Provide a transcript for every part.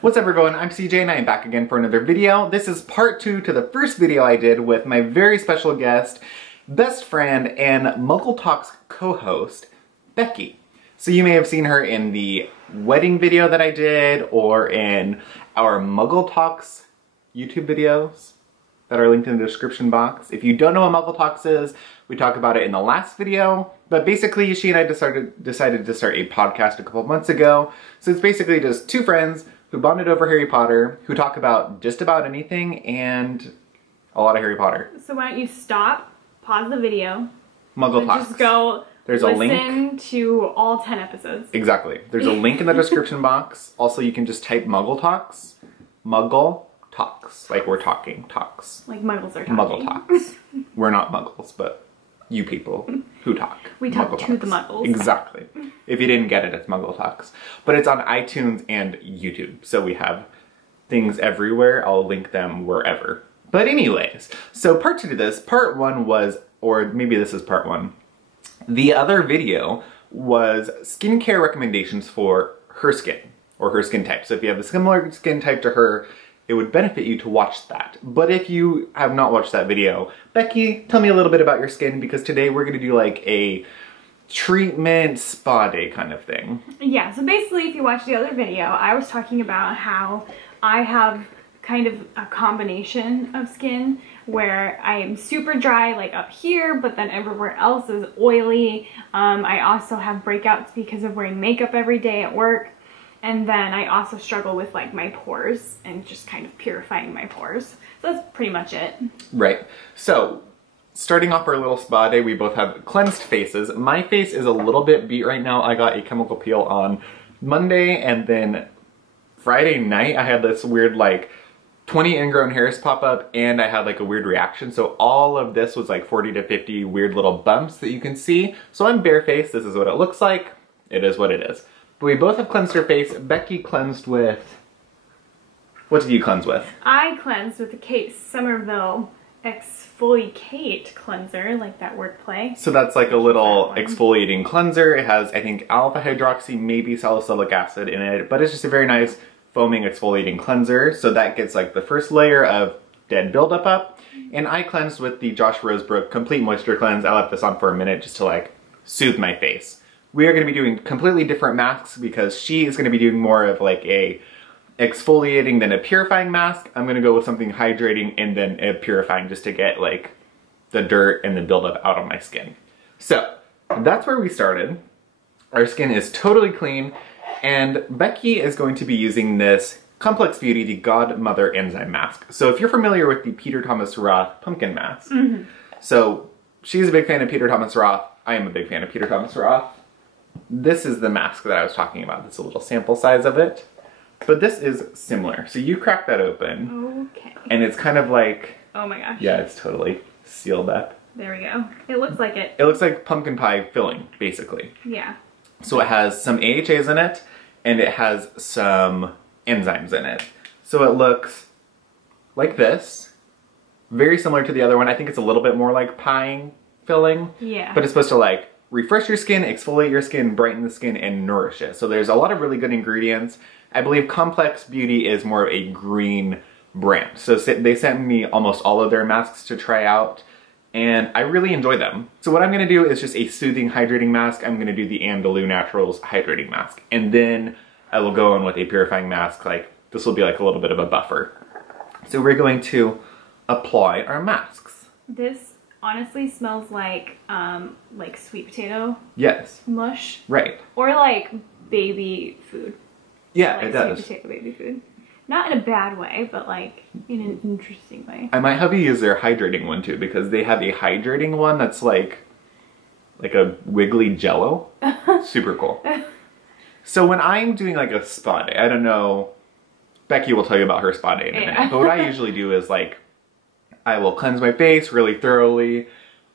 What's up everyone, I'm CJ and I am back again for another video. This is part 2 to the first video I did with my very special guest, best friend, and Muggle Talks co-host, Becky. So you may have seen her in the wedding video that I did, or in our Muggle Talks YouTube videos that are linked in the description box. If you don't know what Muggle Talks is, we talked about it in the last video, but basically she and I decided to start a podcast a couple of months ago. So it's basically just two friends who bonded over Harry Potter, who talk about just about anything and a lot of Harry Potter. So why don't you stop, pause the video, Muggle Talks. Just go There's listen a link to all 10 episodes. Exactly. There's a link in the description box. Also, you can just type Muggle Talks. Muggle Talks. Like we're talking. Talks. Like Muggles are talking. Muggle Talks. We're not Muggles, but you people who talk. We talk Muggle to Talks. the Muggles. Exactly. If you didn't get it, it's Muggle Talks. But it's on iTunes and YouTube. So we have things everywhere. I'll link them wherever. But anyways, so part 2 to this. Part 1 was, or maybe this is part 1. The other video was skincare recommendations for her skin, or her skin type. So if you have a similar skin type to her, it would benefit you to watch that. But if you have not watched that video, Becky, tell me a little bit about your skin, because today we're gonna do like a treatment spa day kind of thing. Yeah, so basically if you watch the other video, I was talking about how I have kind of a combination of skin where I am super dry like up here, but then everywhere else is oily. I also have breakouts because of wearing makeup every day at work. And then I also struggle with like my pores and just kind of purifying my pores. So that's pretty much it. Right. So starting off our little spa day, we both have cleansed faces. My face is a little bit beat right now. I got a chemical peel on Monday, and then Friday night I had this weird like 20 ingrown hairs pop up, and I had like a weird reaction. So all of this was like 40 to 50 weird little bumps that you can see. So I'm barefaced. This is what it looks like. It is what it is. But we both have cleansed our face. Becky cleansed with... What did you cleanse with? I cleansed with the Kate Somerville Exfoliate cleanser, like that wordplay. So that's like a little exfoliating cleanser. It has, I think, alpha hydroxy, maybe salicylic acid in it, but it's just a very nice foaming exfoliating cleanser. So that gets like the first layer of dead buildup up. And I cleansed with the Josh Rosebrook Complete Moisture Cleanse. I left this on for a minute just to like soothe my face. We are going to be doing completely different masks because she is going to be doing more of like a exfoliating than a purifying mask. I'm going to go with something hydrating and then a purifying just to get like the dirt and the buildup out of my skin. So that's where we started. Our skin is totally clean, and Becky is going to be using this Complex Beauty, the Godmother Enzyme Mask. So if you're familiar with the Peter Thomas Roth pumpkin mask, so she's a big fan of Peter Thomas Roth. I am a big fan of Peter Thomas Roth. This is the mask that I was talking about. This is a little sample size of it. But this is similar. So you crack that open. Okay. And it's kind of like... Oh my gosh. Yeah, it's totally sealed up. There we go. It looks like it. It looks like pumpkin pie filling, basically. Yeah. So it has some AHAs in it, and it has some enzymes in it. So it looks like this. Very similar to the other one. I think it's a little bit more like pieing filling. Yeah. But it's supposed to like refresh your skin, exfoliate your skin, brighten the skin, and nourish it. So there's a lot of really good ingredients. I believe Complex Beauty is more of a green brand. So they sent me almost all of their masks to try out, and I really enjoy them. So what I'm gonna do is just a soothing hydrating mask. I'm gonna do the Andalou Naturals hydrating mask. And then I will go in with a purifying mask. Like, this will be like a little bit of a buffer. So we're going to apply our masks. This honestly smells like sweet potato mush. Right. Or like baby food. Yeah, like it does. Sweet potato baby food. Not in a bad way, but like in an interesting way. I might have you use their hydrating one too, because they have a hydrating one that's like a wiggly jello. Super cool. So when I'm doing like a spa day, I don't know, Becky will tell you about her spa day in a minute, but what I usually do is like, I will cleanse my face really thoroughly.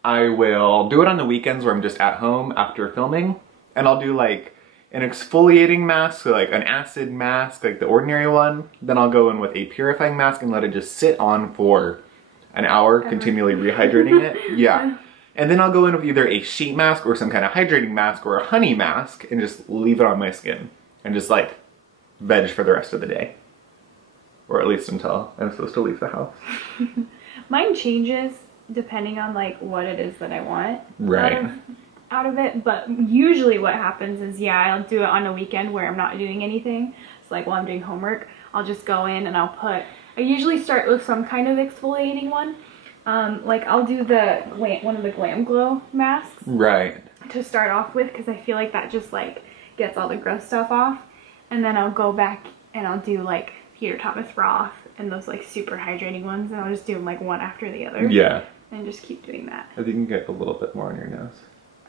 I will do it on the weekends where I'm just at home after filming, and I'll do like an exfoliating mask, so like an acid mask, like the ordinary one. Then I'll go in with a purifying mask and let it just sit on for an hour, continually rehydrating it. Yeah. And then I'll go in with either a sheet mask or some kind of hydrating mask or a honey mask and just leave it on my skin and just like veg for the rest of the day. Or at least until I'm supposed to leave the house. Mine changes depending on like what it is that I want out of it. But usually what happens is, yeah, I'll do it on a weekend where I'm not doing anything. So like while I'm doing homework, I'll just go in and I usually start with some kind of exfoliating one. Like I'll do one of the Glam Glow masks. Right. To start off with, because I feel like that just like gets all the gross stuff off. And then I'll go back and I'll do like Peter Thomas Roth and those like super hydrating ones, and I'll just do them like one after the other. Yeah. And just keep doing that. I think you can get a little bit more on your nose.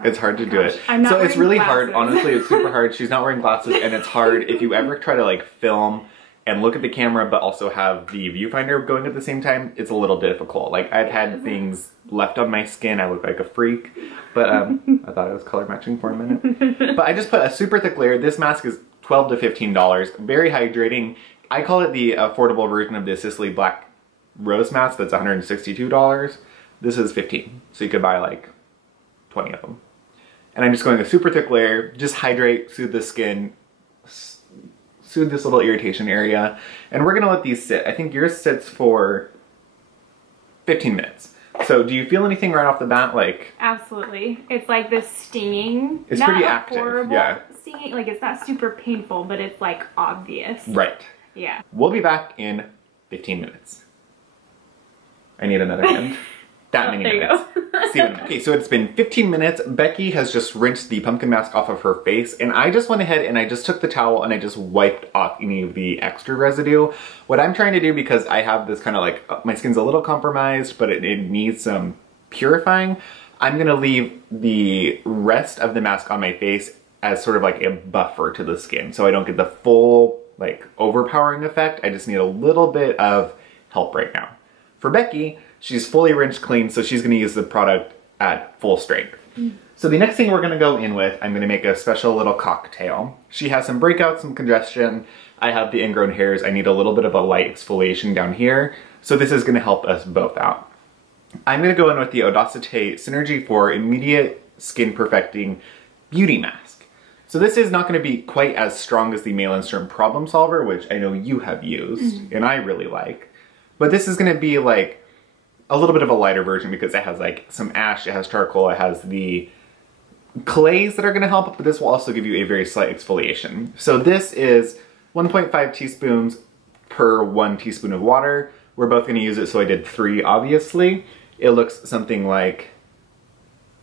It's hard to do it. I'm not so it's really glasses. hard. Honestly, it's super hard. She's not wearing glasses, and it's hard if you ever try to like film and look at the camera but also have the viewfinder going at the same time. It's a little difficult. Like I've had things left on my skin. I look like a freak, but I thought I was color matching for a minute. But I just put a super thick layer. This mask is $12 to $15. Very hydrating. I call it the affordable version of the Sicily Black Rose mask. That's $162. This is $15, so you could buy like 20 of them. And I'm just going a super thick layer, just hydrate, soothe the skin, soothe this little irritation area. And we're gonna let these sit. I think yours sits for 15 minutes. So do you feel anything right off the bat? Like, absolutely. It's like this stinging. It's pretty active. Horrible yeah. Stinging. Like it's not super painful, but it's like obvious. Right. Yeah. We'll be back in 15 minutes. I need another hand. That many minutes. See you in a minute. Okay, so it's been 15 minutes. Becky has just rinsed the pumpkin mask off of her face, and I just went ahead and I just took the towel and I just wiped off any of the extra residue. What I'm trying to do, because I have this kind of like, my skin's a little compromised, but it needs some purifying, I'm gonna leave the rest of the mask on my face as sort of like a buffer to the skin, so I don't get the full, like, overpowering effect. I just need a little bit of help right now. For Becky, she's fully rinsed clean, so she's gonna use the product at full strength. So the next thing we're gonna go in with, I'm gonna make a special little cocktail. She has some breakouts, some congestion. I have the ingrown hairs. I need a little bit of a light exfoliation down here. So this is gonna help us both out. I'm gonna go in with the Audacité Synergy 4 Immediate Skin Perfecting Beauty Mask. So this is not gonna be quite as strong as the Mail and Serum Problem Solver, which I know you have used, and I really like. But this is gonna be like a little bit of a lighter version because it has like some ash, it has charcoal, it has the clays that are gonna help, but this will also give you a very slight exfoliation. So this is 1.5 teaspoons per 1 teaspoon of water. We're both gonna use it, so I did 3, obviously. It looks something like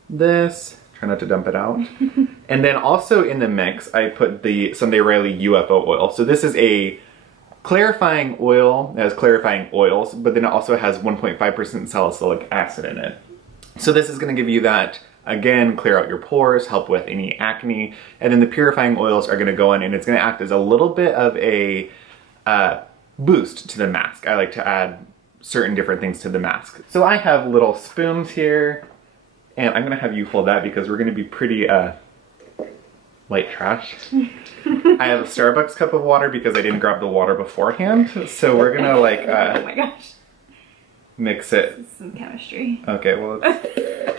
this. Try not to dump it out. And then also in the mix, I put the Sunday Riley UFO oil. So this is a clarifying oil. It has clarifying oils, but then it also has 1.5% salicylic acid in it. So this is gonna give you that, again, clear out your pores, help with any acne, and then the purifying oils are gonna go in and it's gonna act as a little bit of a boost to the mask. I like to add certain different things to the mask. So I have little spoons here, and I'm gonna have you hold that because we're gonna be pretty light trash. I have a Starbucks cup of water because I didn't grab the water beforehand. So we're gonna like, oh my gosh. Mix it. This is some chemistry. Okay, well it's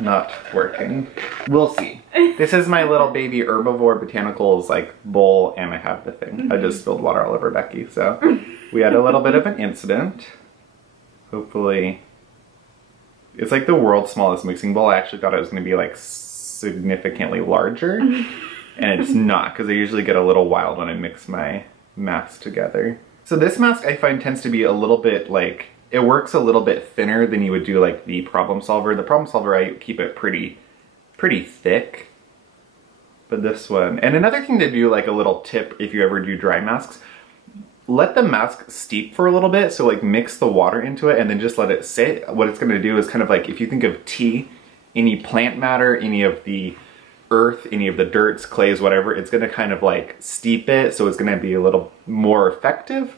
not working. We'll see. This is my little baby herbivore botanicals like bowl, and I have the thing. I just spilled water all over Becky, so we had a little bit of an incident. Hopefully, it's like the world's smallest mixing bowl. I actually thought it was gonna be like significantly larger, and it's not, because I usually get a little wild when I mix my masks together. So this mask I find tends to be a little bit like, it works a little bit thinner than you would do like the Problem Solver. The Problem Solver, I keep it pretty thick. But this one, and another thing to do, like a little tip if you ever do dry masks, let the mask steep for a little bit. So like mix the water into it and then just let it sit. What it's gonna do is kind of like, if you think of tea, any plant matter, any of the earth, any of the dirts, clays, whatever, it's gonna kind of like steep it. So it's gonna be a little more effective.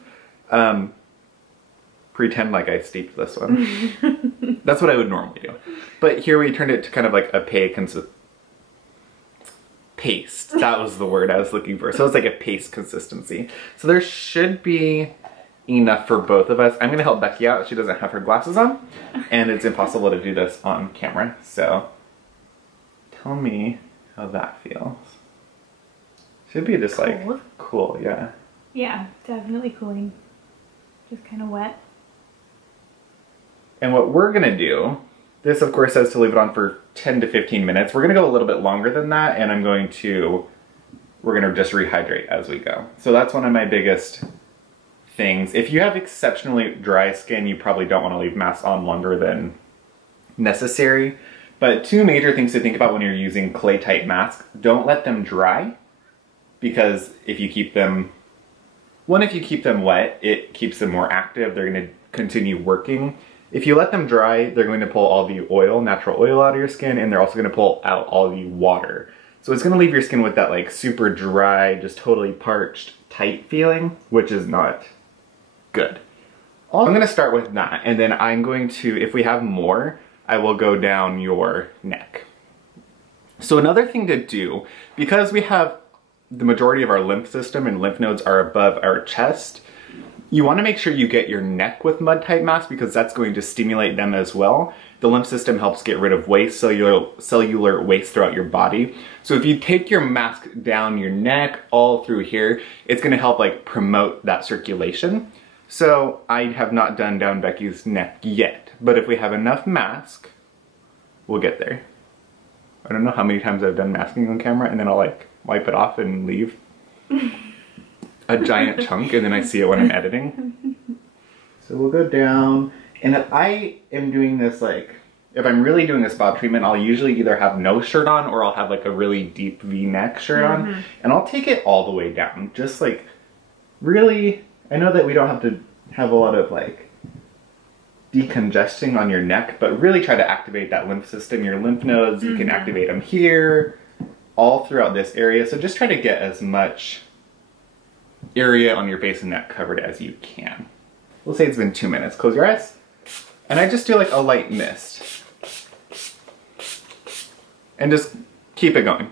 Pretend like I steeped this one. That's what I would normally do. But here we turned it to kind of like a paste. That was the word I was looking for. So it's like a paste consistency. So there should be enough for both of us. I'm gonna help Becky out. She doesn't have her glasses on, and it's impossible to do this on camera. So tell me how that feels. Should be just like cool, yeah. Yeah, definitely cooling. Just kind of wet. And what we're gonna do, this of course says to leave it on for 10 to 15 minutes. We're gonna go a little bit longer than that, and we're gonna just rehydrate as we go. So that's one of my biggest things. If you have exceptionally dry skin, you probably don't wanna leave masks on longer than necessary. But two major things to think about when you're using clay type masks: don't let them dry, because if you keep them wet, it keeps them more active. They're going to continue working. If you let them dry, they're going to pull all the oil, natural oil out of your skin, and they're also going to pull out all the water. So it's going to leave your skin with that like super dry, just totally parched, tight feeling, which is not good. I'm going to start with that, and then I'm going to, if we have more, I will go down your neck. So another thing to do, because we have the majority of our lymph system and lymph nodes are above our chest, you want to make sure you get your neck with mud type mask, because that's going to stimulate them as well. The lymph system helps get rid of waste, cellular waste throughout your body. So if you take your mask down your neck all through here, it's going to help like promote that circulation. So I have not done down Becky's neck yet, but if we have enough mask, we'll get there. I don't know how many times I've done masking on camera and then I'll like wipe it off and leave a giant chunk, and then I see it when I'm editing. So we'll go down, and if I am doing this, like, if I'm really doing a spa treatment, I'll usually either have no shirt on or I'll have like a really deep V-neck shirt on, and I'll take it all the way down. Just like, really, I know that we don't have to have a lot of like decongesting on your neck, but really try to activate that lymph system, your lymph nodes. You can activate them here, all throughout this area. So just try to get as much area on your face and neck covered as you can. We'll say it's been 2 minutes. Close your eyes. And I just do like a light mist. And just keep it going.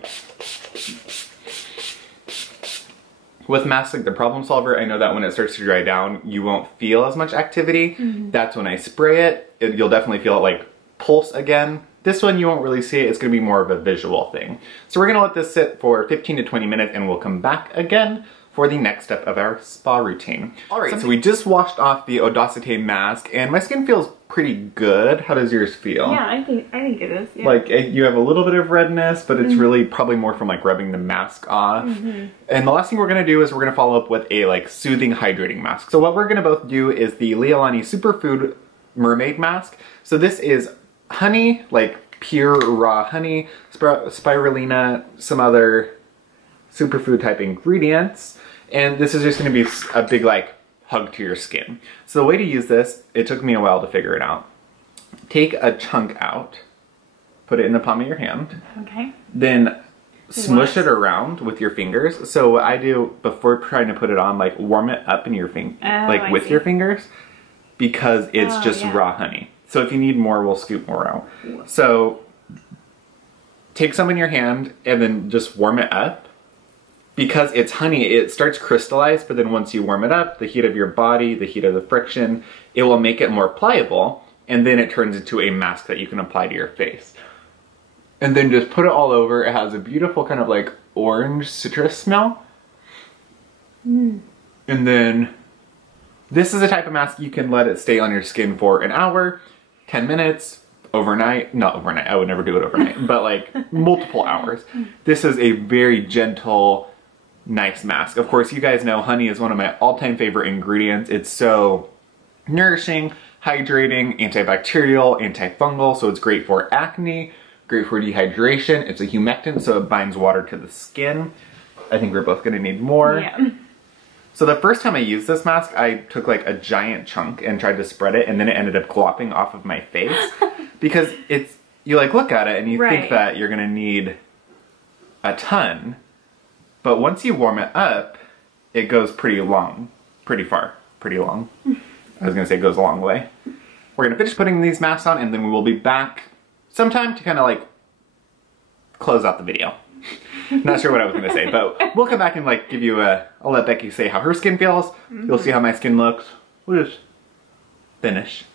With masks like the Problem Solver, I know that when it starts to dry down, you won't feel as much activity. That's when I spray it. You'll definitely feel it like pulse again. This one, you won't really see it. It's going to be more of a visual thing. So we're going to let this sit for 15 to 20 minutes, and we'll come back again for the next step of our spa routine. All right, so we just washed off the Audacité mask, and my skin feels pretty good. How does yours feel? Yeah, I think it is. Yeah. Like, you have a little bit of redness, but it's really probably more from like rubbing the mask off. And the last thing we're going to do is we're going to follow up with a like soothing hydrating mask. So what we're going to both do is the Leilani Superfood Mermaid Mask. So this is honey, like pure raw honey, spirulina, some other superfood type ingredients, and this is just going to be a big like hug to your skin. So the way to use this, it took me a while to figure it out. Take a chunk out, put it in the palm of your hand, then smush it around with your fingers. So what I do before trying to put it on, like warm it up in your with your fingers, because it's just raw honey. So if you need more, we'll scoop more out. So take some in your hand and then just warm it up. Because it's honey, it starts crystallized, but then once you warm it up, the heat of your body, the heat of the friction, it will make it more pliable, and then it turns into a mask that you can apply to your face. And then just put it all over. It has a beautiful kind of like orange citrus smell. And then this is a type of mask you can let it stay on your skin for an hour, 10 minutes, overnight. Not overnight, I would never do it overnight, but like multiple hours. This is a very gentle, nice mask. Of course, you guys know honey is one of my all-time favorite ingredients. It's so nourishing, hydrating, antibacterial, antifungal, so it's great for acne, great for dehydration. It's a humectant, so it binds water to the skin. I think we're both gonna need more. Yeah. So the first time I used this mask, I took like a giant chunk and tried to spread it, and then it ended up glopping off of my face. Because it's, you like look at it and you think that you're gonna need a ton, but once you warm it up, it goes pretty long, pretty far, pretty long. I was gonna say it goes a long way. We're gonna finish putting these masks on, and then we will be back sometime to kind of like close out the video. Not sure what I was gonna say, but we'll come back and like give you a, I'll let Becky say how her skin feels. You'll see how my skin looks. We'll just finish.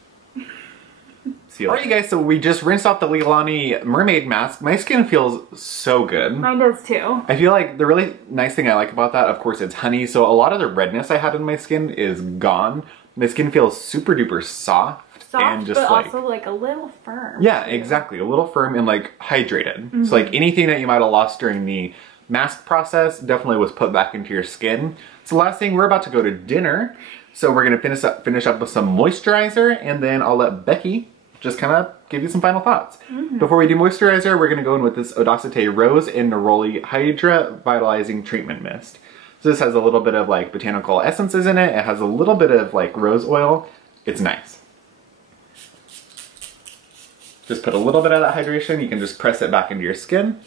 See you later. Alright, you guys, so we just rinsed off the Leilani mermaid mask. My skin feels so good. Mine does too. I feel like the really nice thing I like about that, of course, it's honey. So a lot of the redness I had in my skin is gone. My skin feels super duper soft. And just but like, also like a little firm. Yeah, exactly. A little firm and like hydrated. So like anything that you might have lost during the mask process definitely was put back into your skin. So last thing, we're about to go to dinner. So we're gonna finish up with some moisturizer, and then I'll let Becky just kind of give you some final thoughts. Before we do moisturizer, we're gonna go in with this Audacity Rose and Neroli Hydra Vitalizing Treatment Mist. So this has a little bit of like botanical essences in it. It has a little bit of like rose oil. It's nice. Just put a little bit of that hydration. You can just press it back into your skin.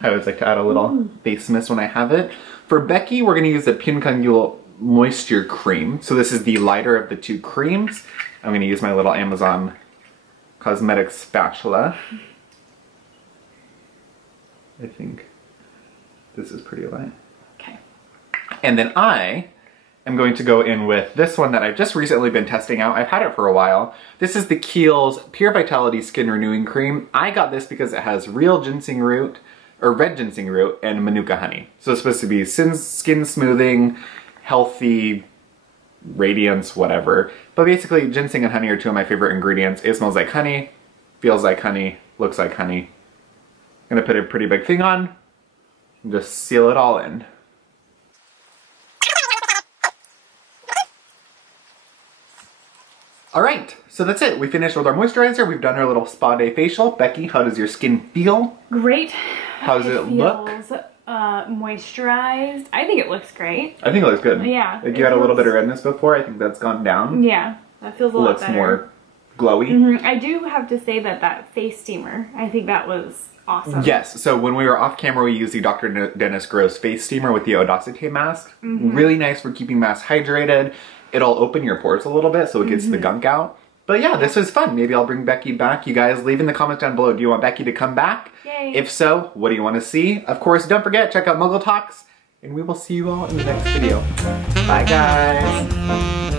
I always like to add a little face mist when I have it. For Becky, we're going to use the Pinkangul Moisture Cream. So this is the lighter of the two creams. I'm going to use my little Amazon Cosmetics spatula. I think this is pretty light. Okay. And then I'm going to go in with this one that I've just recently been testing out. I've had it for a while. This is the Kiehl's Pure Vitality Skin Renewing Cream. I got this because it has real ginseng root, or red ginseng root, and manuka honey. So it's supposed to be skin smoothing, healthy, radiance, whatever. But basically, ginseng and honey are two of my favorite ingredients. It smells like honey, feels like honey, looks like honey. I'm gonna put a pretty big thing on and just seal it all in. Alright, so that's it. We finished with our moisturizer. We've done our little spa day facial. Becky, how does your skin feel? Great. How does it look? Moisturized. I think it looks great. I think it looks good. Yeah. Like you had a little bit of redness before. I think that's gone down. Yeah, that feels a lot looks better. More glowy. I do have to say that face steamer, I think that was awesome. Yes, so when we were off camera, we used the Dr. Dennis Gross face steamer with the Audacity mask. Really nice for keeping masks hydrated. It'll open your pores a little bit so it gets the gunk out. But yeah, this was fun. Maybe I'll bring Becky back. You guys leave in the comments down below. Do you want Becky to come back? Yay. If so, what do you want to see? Of course, don't forget, check out Muggle Talks, and we will see you all in the next video. Bye guys.